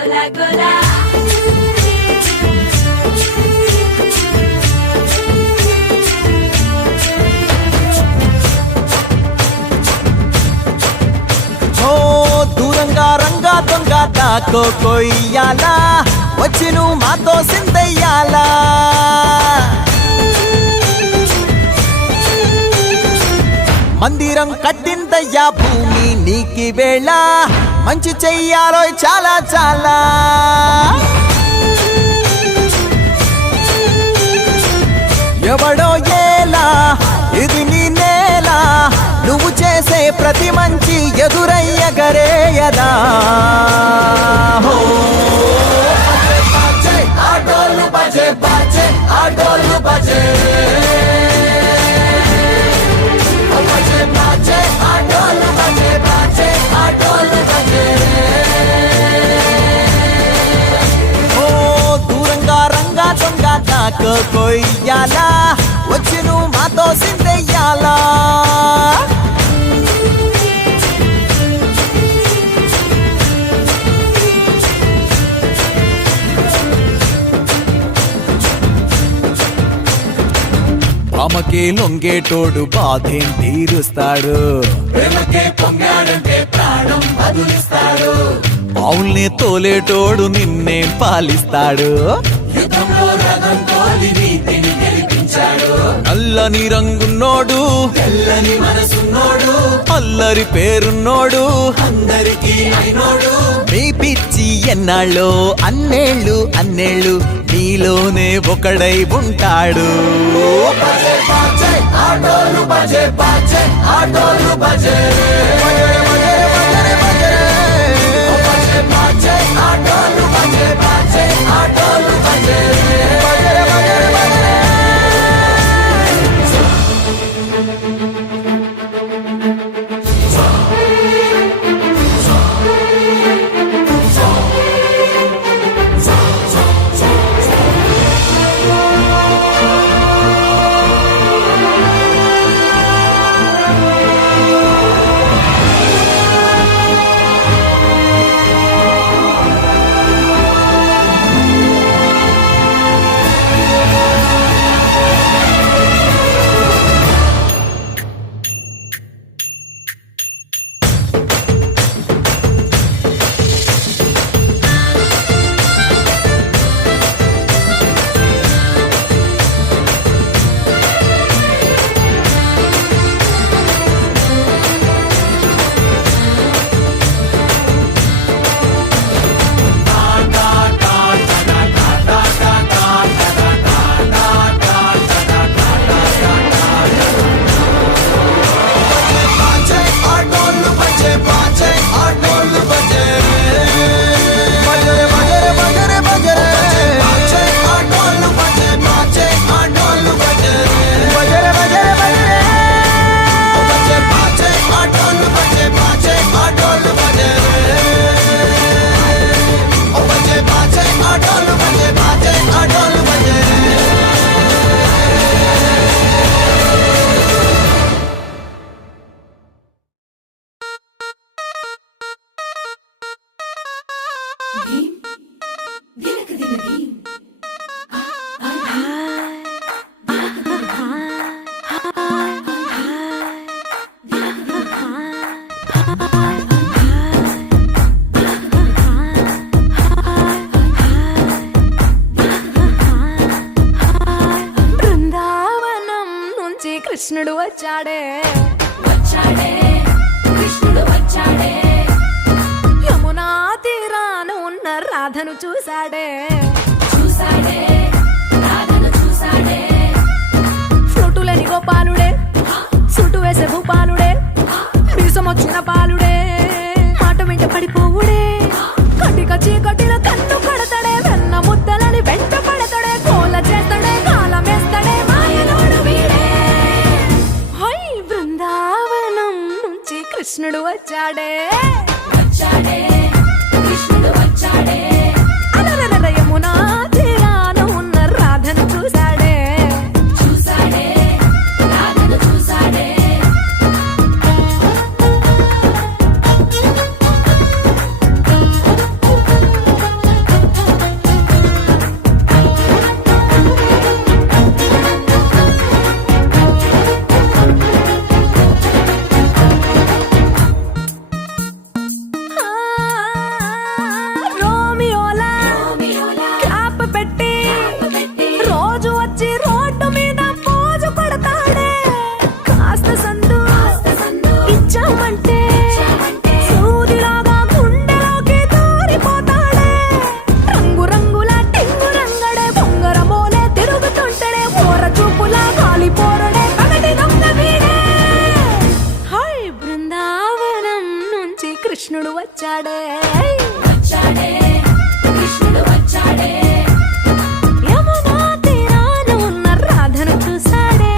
గోలా గోలా దూరంగా రంగా దొంగ దాకో కొయ్యాలా వచ్చి నువ్వు మాతో సిందయ్యాలా మందిరం కట్టిందయ్యా భూమి నీకి వేళ మంచి చెయ్యాలో చాలా చాలా ఎవడో ఏలా ఇది నీ నేల నువ్వు చేసే ప్రతి మంచి ఎదురయ్యగరేయదా ఆటోలు బజే బజే ఆటోలు బజే ఆటోలు బజే బజే ఆటోలు బజే ఓ దూరంగా రంగా దొంగ దాకో కొయ్యాలా వచ్చి నువ్వు మాతో సిందెయ్యాలా ఆమెకే లొంగేటోడు బాధేం తీరుస్తాడు అవుల్ని తోలేటోడు నిన్నేం పాలిస్తాడు నల్లని రంగున్నోడు తెల్లని మనసున్నోడు అల్లరి పేరున్నోడు అందరికీ అయినోడు మీ పిచ్చి ఎన్నాళ్ళో అన్నేళ్ళు అన్నేళ్ళు నీలోనే ఒకడై ఉంటాడు ఆటోలు బజే బజే ఆటోలు బజే ఆటోలు బజే బజే ఆటోలు బజే కృష్ణుడు వచ్చాడే వచ్చాడే కృష్ణుడు వచ్చాడే యమునా తీరాన ఉన్న రాధను చూశాడే చూశాడే రాధను చూశాడే ఫ్రూటులని గోపాలుడే సుటు వేసే భూపాలుడే మీసం వచ్చిన పాలుడే మాట వెంట పడిపోవుడే కటిక చీకటిలో కన్ను కడతాడే వెన్న ముద్దలని వెంట పడతాడే కోల చేస్తాడే కాలం వేస్తాడే మాయలోడు వీడే హై బృందావనం నుంచి కృష్ణుడు వచ్చాడే వచ్చాడే కృష్ణుడు వచ్చాడే అలరల యమునా తీరాన ఉన్న రాధను చూశాడే చూశాడే రాధను చూశాడే కృష్ణుడు వచ్చాడే యమునా తీరాన ఉన్న రాధను చూసాడే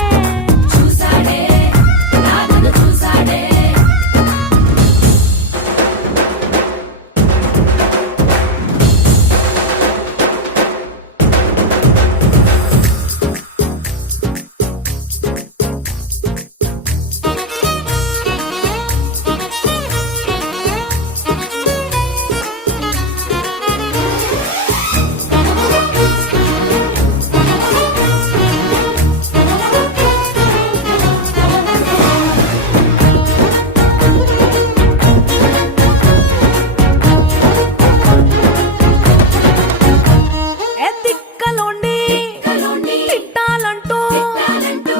తిట్టాలంటూ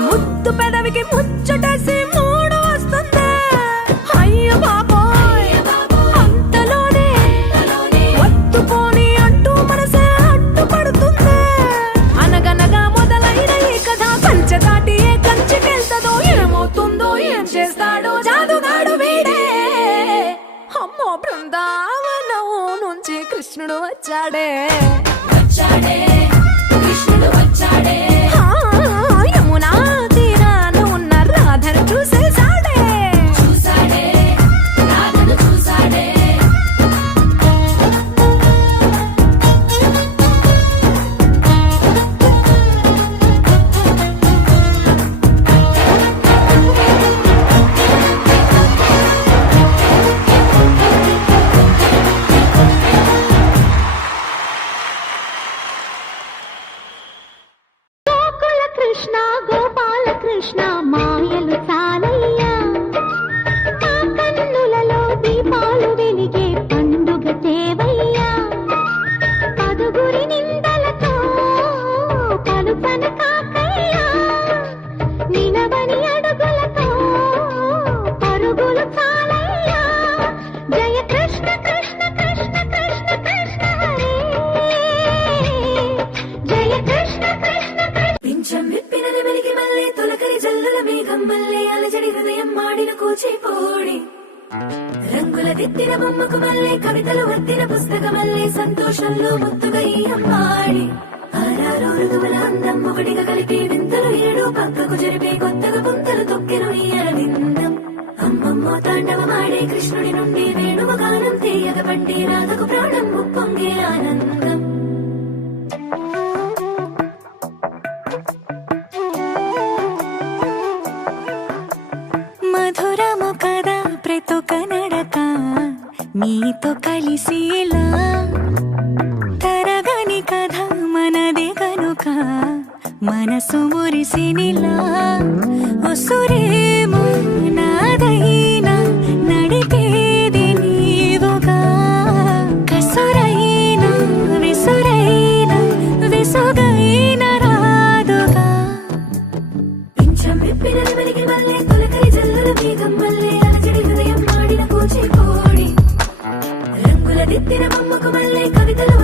ముద్దు పెదవికి ముచ్చటేసి మూడు వస్తుంది అయ్య బాబోయ్ అంతలోనే వత్తుకోని అంటూ మనసే అడ్డుపడుతుంది అనగనగా మొదలైన ఈ కథ కంచె దాటి ఏ కంచెకెళ్తదో ఏమవుతుందో ఏం చేస్తాడో జాదుగాడు వీడే అమ్మో బృందావనం నుంచి కృష్ణుడు వచ్చాడే యమునా తీరాన ఉన్న రాధను చూసేసాడే కృష్ణ గోపాల కృష్ణ మాయలు చాలయ్యా మా కన్నులలో దీపాలు వెలిగే పండుగ తేవయ్యా పదుగురి నిందలతో పలుపన కాకయ్యా నిలవని అడుగులతో పరుగులు చాలయ్యా జయ కృష్ణ కృష్ణ కృష్ణ కృష్ణ కృష్ణ హరే జయ కృష్ణ కృష్ణ పింఛం విప్పినది మెలిగి మల్లే తొలకరి జల్లుల మేఘం మల్లే అలజడి హృదయం మాడిన కూచిపోడి రంగుల దిద్దిన బొమ్మకు మల్లే కవితలు వద్దిన పుస్తక మల్లే సంతోషంలో ముద్దుగా ఈ అమ్మాడి ఆరారు ఋతువుల అందం ఒకటిగా కలిపి వింతలు ఏడు పక్కకు జరిపే కొత్తగా పుంతలు తొక్కెను ఈ అరవిందం అమ్మమ్మో తాండవమాడే కృష్ణుడి నుండి వేణువ గానం తీయగ పండి రాధకు ప్రాణం ఉప్పొంగే ఆనందం మధురము కదా ప్రతొక నడక నీతో కలిసిలా తరగని కథ మనదే కనుక మనసు మురిసినిలా ఉసురేమో నాదైనా నడిపేది నీవుగా కసురైనా విసురైనా విసుగైన రాదుగా పింఛం విప్పినది వెలిగి మల్లే తొలకరి జల్లుల మేఘం మల్లే అలజడి హృదయం మాడిన కూచిపోడి రంగుల దిద్దిన బొమ్మకు మల్లే కవితలు